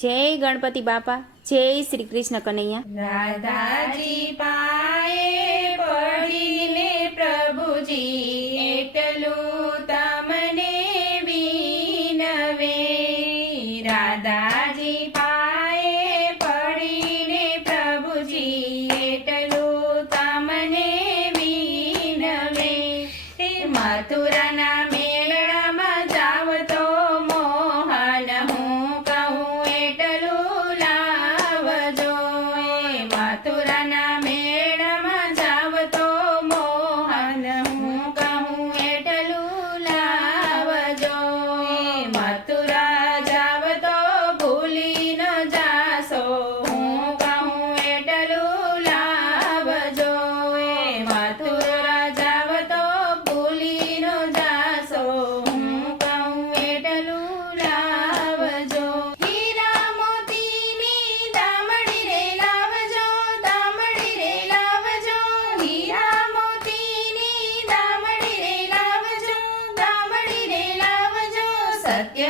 જય ગણપતિ બાપા જય શ્રી કૃષ્ણ કનૈયા. રાધાજી પાએ પ્રભુજી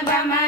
Bye bye.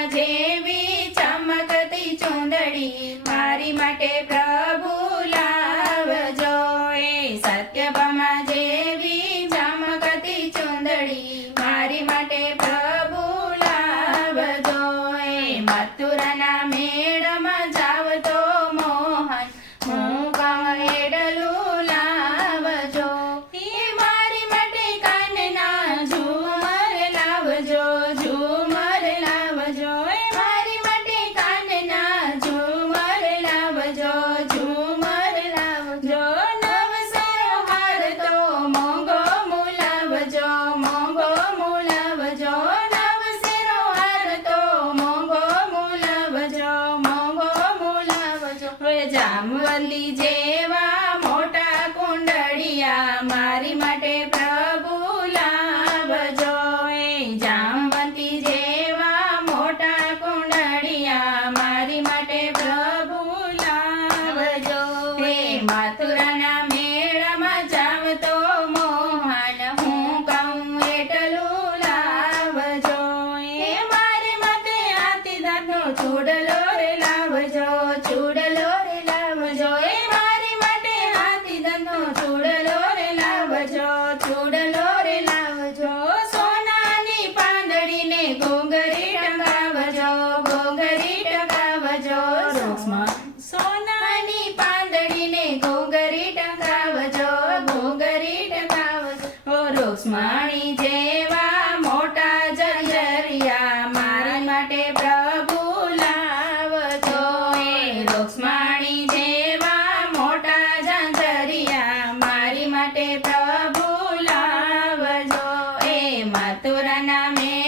કામલી જેવા મોટા કુંડળિયા મારી માટે પ્ર રૂક્ષ્મણી જેવા મોટા જંજરિયા, મારી માટે પ્રભુ લાવજો એ રૂક્ષ્મણી જેવા મોટા જંજરિયા, મારી માટે પ્રભુ લાવજો એ મથુરાના મેં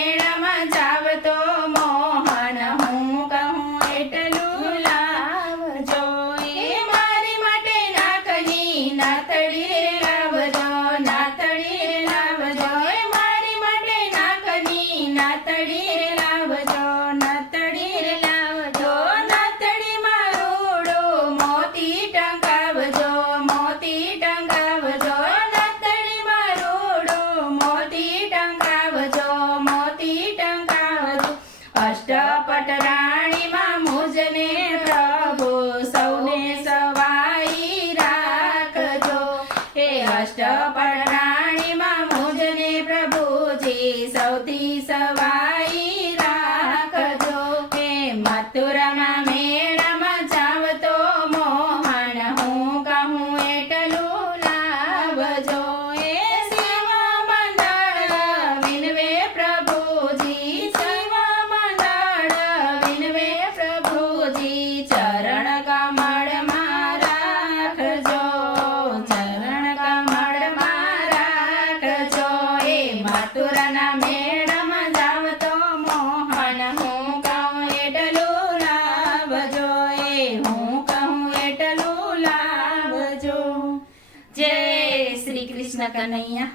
કૃષ્ણ કનૈયા